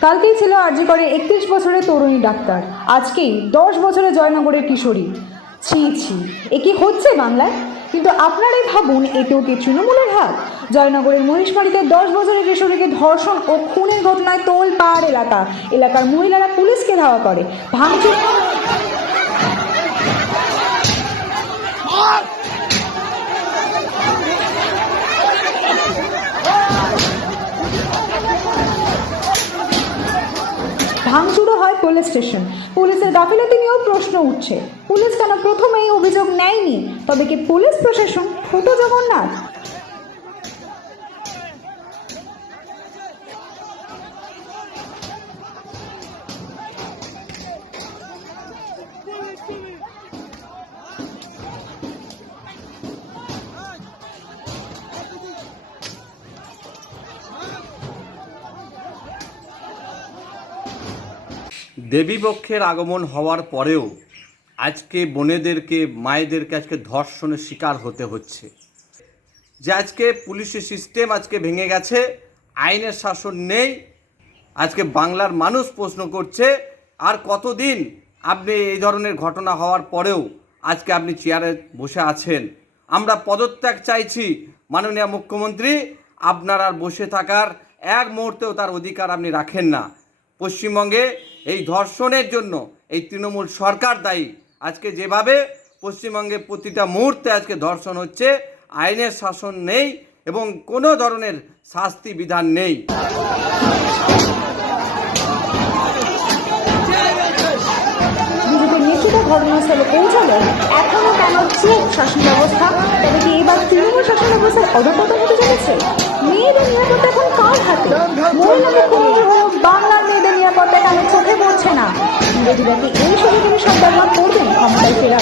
কালকেই ছিল করে একত্রিশ বছরের তরুণী ডাক্তার। আজকেই দশ বছরের জয়নগরের কিশোরী। ছি ছি, এ কি হচ্ছে বাংলায়? কিন্তু আপনারাই ভাবুন, এতেও কি তৃণমূলের হাত? জয়নগরের মহিষমারিতে দশ বছরের কিশোরীকে ধর্ষণ ও খুনের ঘটনায় তোল পাহাড় এলাকা। এলাকার মহিলারা পুলিশকে ধাওয়া করে। ভাঙচুর ভাঙচুরও হয় পুলিশ স্টেশন। পুলিশের গাফিলতি নিয়েও প্রশ্ন উঠছে। পুলিশ কেন প্রথমেই অভিযোগ নেয়নি? তবে কি পুলিশ প্রশাসন ছোট জগন্নাথ? দেবীপক্ষের আগমন হওয়ার পরেও আজকে বোনেদেরকে, মায়েদেরকে আজকে ধর্ষণের শিকার হতে হচ্ছে। যে আজকে পুলিশের সিস্টেম আজকে ভেঙে গেছে, আইনের শাসন নেই, আজকে বাংলার মানুষ প্রশ্ন করছে, আর কতদিন আপনি এই ধরনের ঘটনা হওয়ার পরেও আজকে আপনি চেয়ারে বসে আছেন? আমরা পদত্যাগ চাইছি, মাননীয় মুখ্যমন্ত্রী, আপনার আর বসে থাকার, এক মুহূর্তেও তার অধিকার আপনি রাখেন না। পশ্চিমবঙ্গে এই ধর্ষণের জন্য এই তৃণমূল সরকার দায়ী। আজকে যেভাবে পশ্চিমবঙ্গে প্রতিটা মুহূর্তে আজকে ধর্ষণ হচ্ছে, আইনের শাসন নেই এবং কোনো ধরনের শাস্তি বিধান নেই। ঘটনাস্থলে পৌঁছালো এখনও কেন চুপ শাসন ব্যবস্থা? তবে কি এবার তৃণমূল শাসন ব্যবস্থার অধপতন হতে চলেছে? মেয়েদের নিরাপত্তা এখন কার হাতে? মহিলা নিরাপত্তা দলকে এই সুযোগের তিনি ব্যবহার করবেন ক্ষমতায় ফেরা